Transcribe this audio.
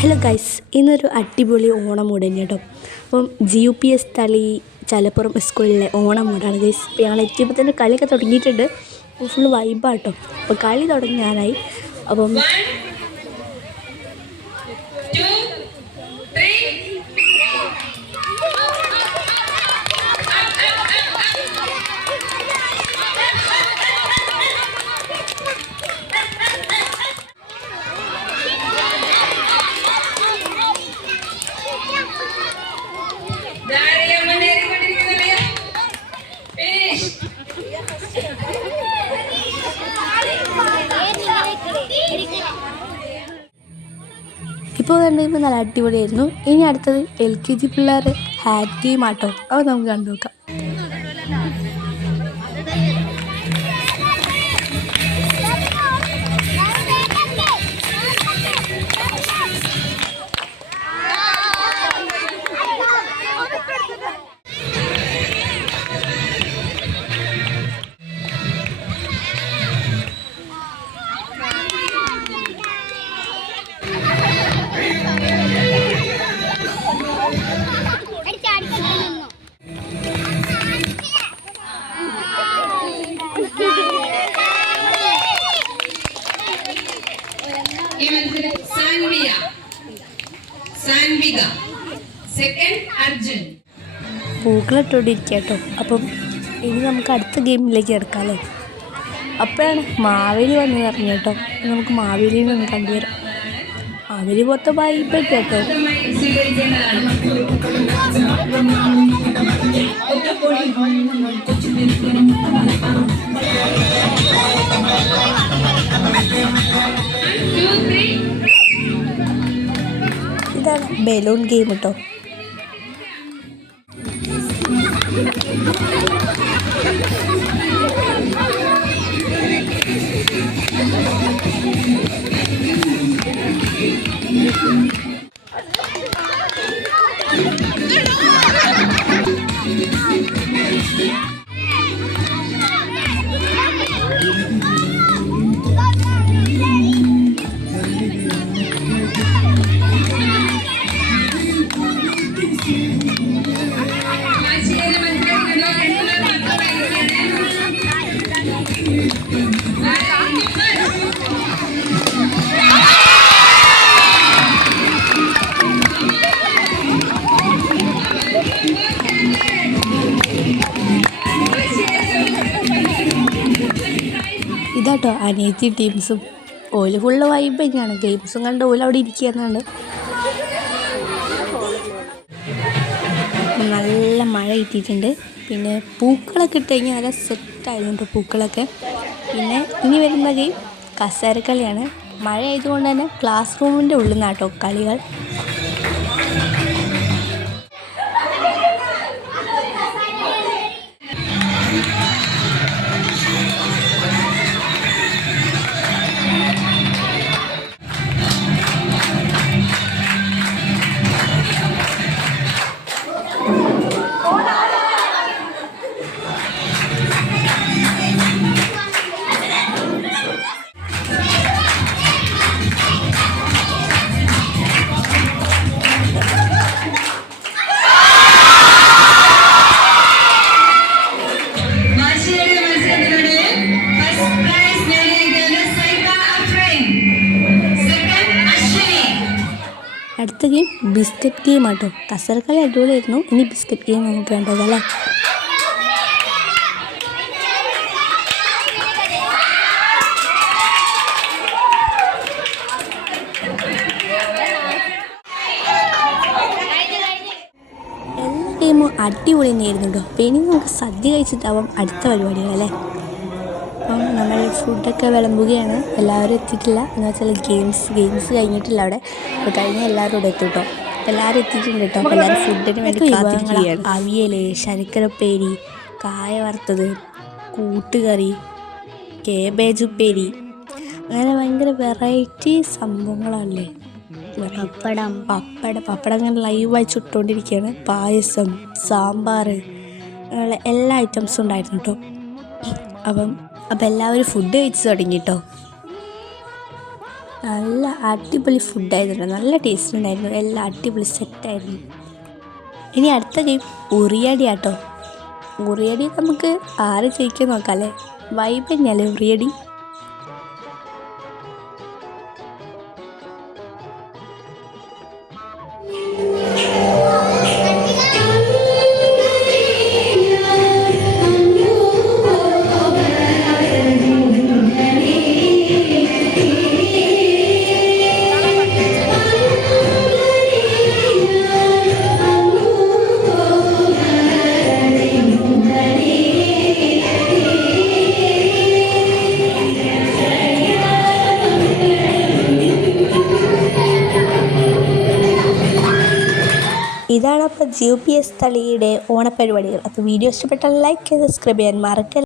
Hello guys, ഇന്നൊരു അടിപൊളി ഓണം മൂടാണ് കേട്ടോ. അപ്പം GUPS തളി ചലപ്പുറം സ്കൂളിലെ ഓണം മൂടാണ് ഗൈസ്. ഇപ്പോൾ ഞങ്ങൾ എത്തിയപ്പോൾ തന്നെ കളിയൊക്കെ തുടങ്ങിയിട്ടുണ്ട്. ഫുള്ള് വൈബാട്ടോ. അപ്പോൾ കളി തുടങ്ങാനായി. അപ്പം ഇപ്പോൾ കണ്ടുകഴിയുമ്പോൾ നല്ല അടിപൊളിയായിരുന്നു. ഇനി അടുത്തത് LKG പിള്ളേർ ഹാറ്റ് ഗെയിം ആട്ടോ. അത് നമുക്ക് കണ്ടു നോക്കാം. പൂക്കളിട്ടോണ്ടിരിക്കുക കേട്ടോ. അപ്പം ഇനി നമുക്ക് അടുത്ത ഗെയിമിലേക്ക് കിടക്കാമല്ലേ. അപ്പോഴാണ് മാവേലി വന്ന് പറഞ്ഞു കേട്ടോ. നമുക്ക് മാവേലിനെ ഒന്ന് കണ്ടുവരാം. മാവേലി മൊത്തം വായിപ്പം കേട്ടോ. ഇതാണ് ബലൂൺ ഗെയിം കേട്ടോ. ഇതാട്ടോ അനിയത്തി ടീംസും. ഓല് ഫുള്ള് വൈബ് തന്നെയാണ്. ഗെയിംസും കണ്ട് ഓല് അവിടെ ഇരിക്കുകയെന്നാണ്. നല്ല മഴ കിട്ടിയിട്ടുണ്ട്. പിന്നെ പൂക്കളൊക്കെ ഇട്ട് കഴിഞ്ഞാൽ നല്ല സെറ്റായിരുന്നു പൂക്കളൊക്കെ. പിന്നെ ഇനി വരുന്ന ഗെയിം കസേരക്കളിയാണ്. മഴ ആയതുകൊണ്ട് തന്നെ ക്ലാസ് റൂമിൻ്റെ ഉള്ളിൽ നിന്നാട്ടോ കളികൾ. അടുത്ത ഗെയിം ബിസ്ക്കറ്റ് ഗെയിം ആട്ടോ. കസരക്കളി അടിപൊളിയായിരുന്നു. ഇനി ബിസ്ക്കറ്റ് ഗെയിം നമുക്ക് വേണ്ടത് അല്ലേ. എല്ലാ ഗെയിമും അടിപൊളി തന്നെയായിരുന്നു കേട്ടോ. അപ്പോൾ ഇനി നമുക്ക് സദ്യ കഴിച്ചിട്ടാവും അടുത്ത പരിപാടികളല്ലേ. അപ്പം നമ്മൾ ഫുഡൊക്കെ വിളമ്പുകയാണ്. എല്ലാവരും എത്തിയിട്ടില്ല എന്ന് വെച്ചാൽ ഗെയിംസ് കഴിഞ്ഞിട്ടില്ല അവിടെ. അപ്പോൾ കഴിഞ്ഞ എല്ലാവരും ഇവിടെ എത്തും കേട്ടോ. എല്ലാവരും എത്തിയിട്ടുണ്ട് കേട്ടോ. അപ്പോൾ എല്ലാവരും ഫുഡിന് വേണ്ടി കാത്തിരിക്കുകയാണ്. അവിയൽ, ശർക്കരപ്പേരി, കായ വറുത്തത്, കൂട്ടുകറി, കേബേജ് ഉപ്പേരി, അങ്ങനെ ഭയങ്കര വെറൈറ്റി സംഭവങ്ങളല്ലേ. പപ്പടം അങ്ങനെ ലൈവായി ചുട്ടുകൊണ്ടിരിക്കുകയാണ്. പായസം, സാമ്പാർ, അങ്ങനെയുള്ള എല്ലാ ഐറ്റംസും ഉണ്ടായിരുന്നു കേട്ടോ. അപ്പം എല്ലാവരും ഫുഡ് കഴിച്ച് തുടങ്ങി കേട്ടോ. നല്ല അടിപൊളി ഫുഡായിരുന്നു, നല്ല ടേസ്റ്റ് ഉണ്ടായിരുന്നു, എല്ലാം അടിപൊളി സെറ്റായിരുന്നു. ഇനി അടുത്ത ഗെയിം ഉറിയടി ആട്ടോ. ഉറിയടി നമുക്ക് ആര് ജയിക്കാൻ നോക്കാം അല്ലേ? വൈബ് തന്നെയല്ലേ ഉറിയടി? ഇതാണ് അപ്പോൾ GPS തളിയുടെ ഓണപ്പരിപാടികൾ. അപ്പോൾ വീഡിയോ ഇഷ്ടപ്പെട്ടാൽ ലൈക്ക് ചെയ്ത് സബ്സ്ക്രൈബ് ചെയ്യാൻ മറക്കല്ല.